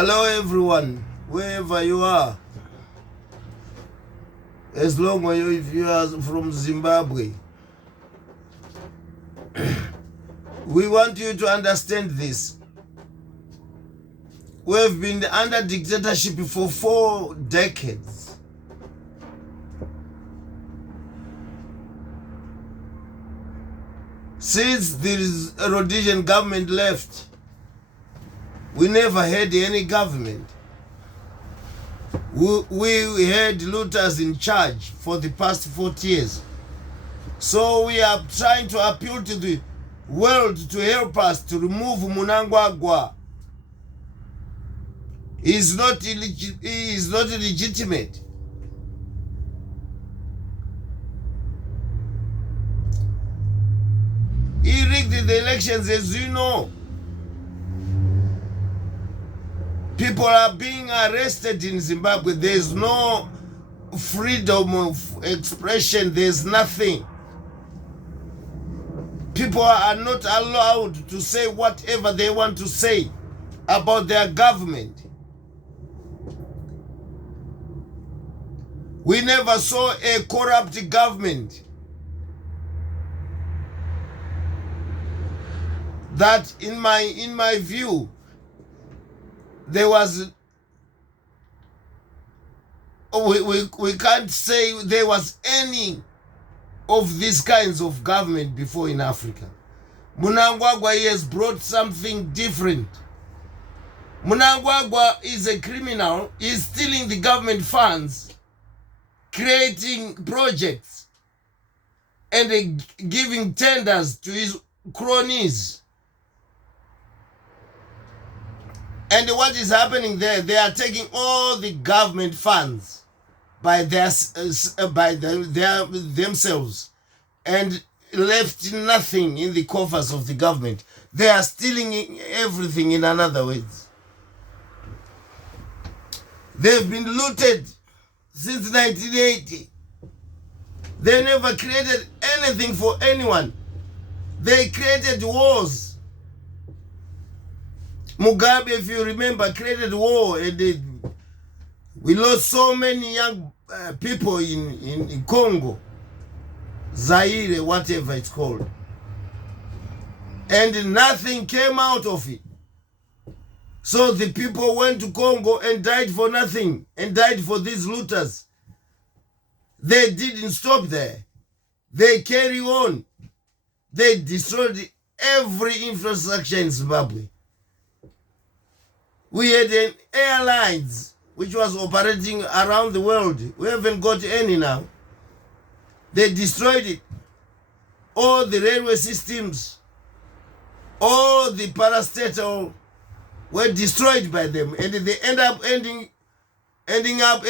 Hello everyone, wherever you are. As long as you are from Zimbabwe. We want you to understand this. We've been under dictatorship for 4 decades. Since the Rhodesian government left, we never had any government. We had looters in charge for the past 40 years. So we are trying to appeal to the world to help us to remove Mnangagwa. He is not illegitimate. He rigged the elections, as you know. People are being arrested in Zimbabwe. There's no freedom of expression. There's nothing. People are not allowed to say whatever they want to say about their government. We never saw a corrupt government that, in my view, there was, we can't say there was any of these kinds of government before in Africa. Mnangagwa has brought something different. Mnangagwa is a criminal. He's stealing the government funds, creating projects, and giving tenders to his cronies. And what is happening there? They are taking all the government funds by themselves and left nothing in the coffers of the government. They are stealing everything, in another words. They've been looted since 1980. They never created anything for anyone. They created wars. Mugabe, if you remember, created war, and we lost so many young people in Congo, Zaire, whatever it's called. And nothing came out of it. So the people went to Congo and died for nothing, and died for these looters. They didn't stop there. They carry on. They destroyed every infrastructure in Zimbabwe. We had an airlines which was operating around the world. We haven't got any now. They destroyed it. All the railway systems, all the parastatal were destroyed by them, and they ending up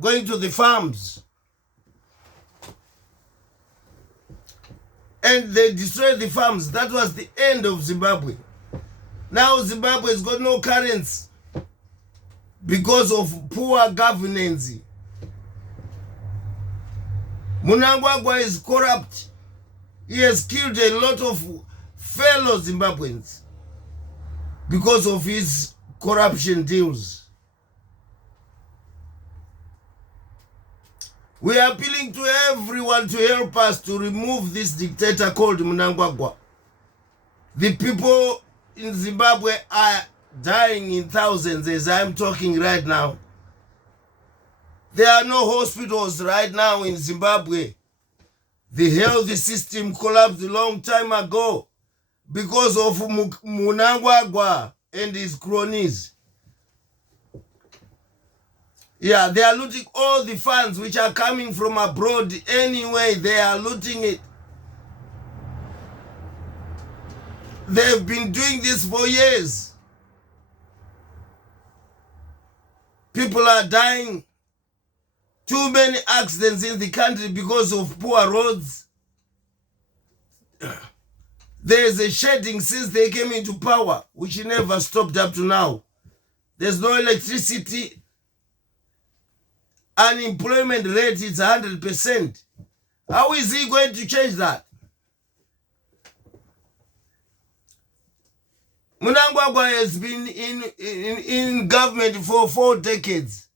going to the farms. And they destroyed the farms. That was the end of Zimbabwe. Now Zimbabwe has got no currency because of poor governance. Mnangagwa is corrupt. He has killed a lot of fellow Zimbabweans because of his corruption deals. We are appealing to everyone to help us to remove this dictator called Mnangagwa. The people in Zimbabwe are dying in thousands as I'm talking right now. There are no hospitals right now in Zimbabwe. The health system collapsed a long time ago because of Mnangagwa and his cronies. Yeah, they are looting all the funds which are coming from abroad anyway. They are looting it. They've been doing this for years. People are dying. Too many accidents in the country because of poor roads. There's a shedding since they came into power, which never stopped up to now. There's no electricity. Unemployment rate is 100%. How is he going to change that? Mnangagwa has been in government for 4 decades.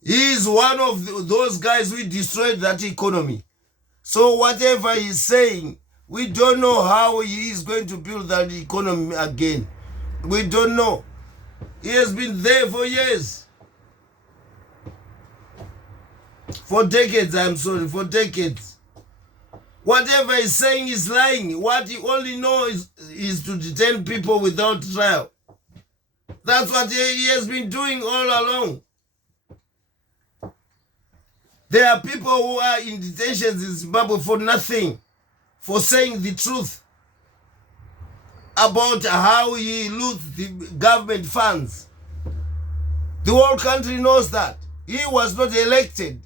He is one of those guys who destroyed that economy. So whatever he's saying, we don't know how he is going to build that economy again. We don't know. He has been there for years. For decades, I'm sorry, for decades. Whatever he's saying is lying. What he only knows is to detain people without trial. That's what he has been doing all along. There are people who are in detentions in Zimbabwe for nothing, for saying the truth about how he loots the government funds. The whole country knows that. He was not elected.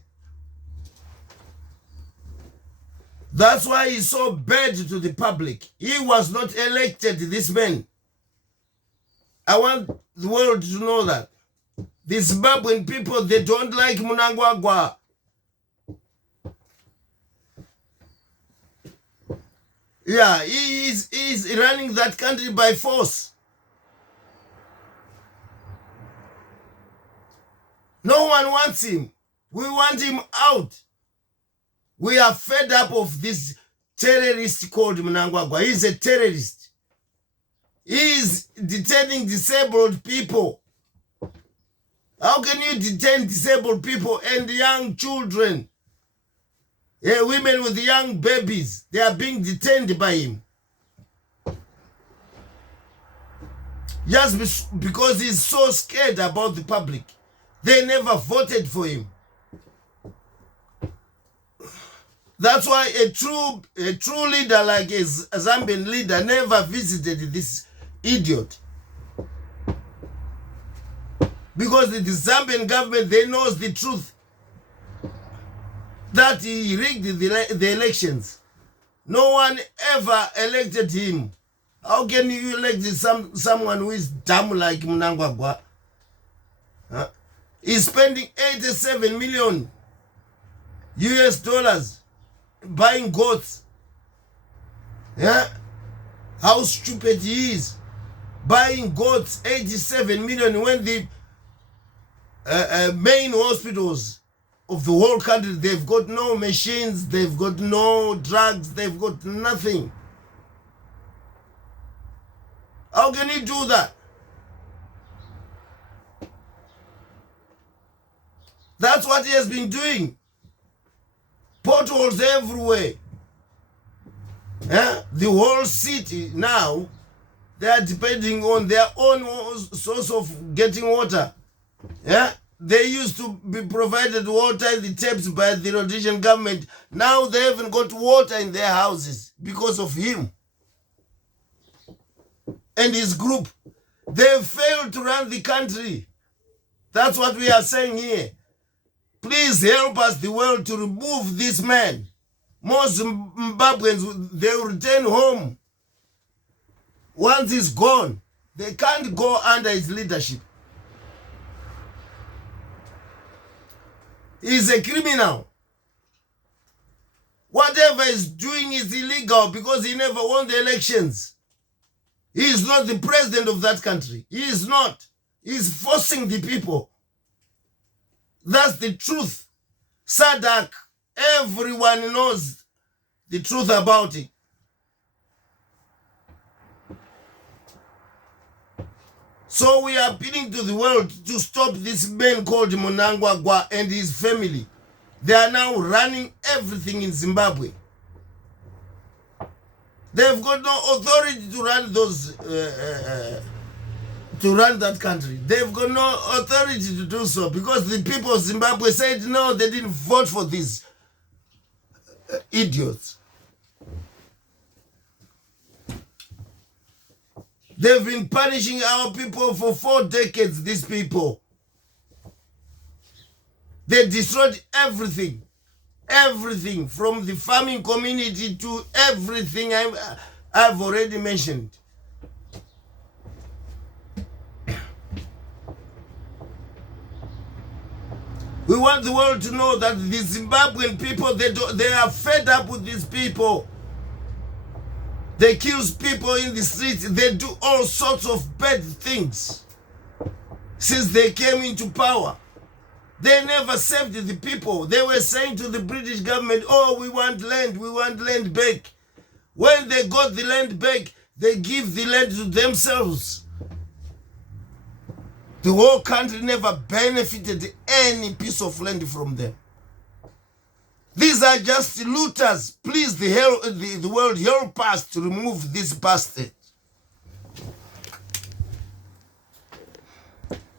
That's why he's so bad to the public. He was not elected, this man. I want the world to know that. The Zimbabwean people, they don't like Mnangagwa. Yeah, he is running that country by force. No one wants him. We want him out. We are fed up of this terrorist called Mnangagwa. He's a terrorist. He is detaining disabled people. How can you detain disabled people and young children? Yeah, women with young babies, they are being detained by him. Just because he's so scared about the public. They never voted for him. That's why a true leader like a Zambian leader never visited this idiot. Because the Zambian government, they knows the truth. That he rigged the elections. No one ever elected him. How can you elect someone who is dumb like Mnangagwa? Huh? He's spending 87 million US dollars buying goats. Yeah? How stupid he is. Buying goats, 87 million, when the main hospitals of the whole country, they've got no machines, they've got no drugs, they've got nothing. How can he do that? That's what he has been doing. Potholes everywhere. Yeah? The whole city now, they are depending on their own source of getting water. Yeah? They used to be provided water in the taps by the Rhodesian government. Now they haven't got water in their houses because of him and his group. They failed to run the country. That's what we are saying here. Please help us, the world, to remove this man. Most Zimbabweans, they will return home. Once he's gone, they can't go under his leadership. He's a criminal. Whatever he's doing is illegal because he never won the elections. He is not the president of that country. He is not. He's forcing the people. That's the truth. Sadak, everyone knows the truth about it. So we are appealing to the world to stop this man called Mnangagwa and his family. They are now running everything in Zimbabwe. They've got no authority to run those, to run that country. They've got no authority to do so because the people of Zimbabwe said no, they didn't vote for these idiots. They've been punishing our people for 4 decades, these people. They destroyed everything. Everything, from the farming community to everything I've already mentioned. We want the world to know that the Zimbabwean people, they are fed up with these people. They kill people in the streets. They do all sorts of bad things. Since they came into power, they never saved the people. They were saying to the British government, oh, we want land back. When they got the land back, they give the land to themselves. The whole country never benefited any piece of land from them. These are just looters. Please, the world, help us to remove this bastard.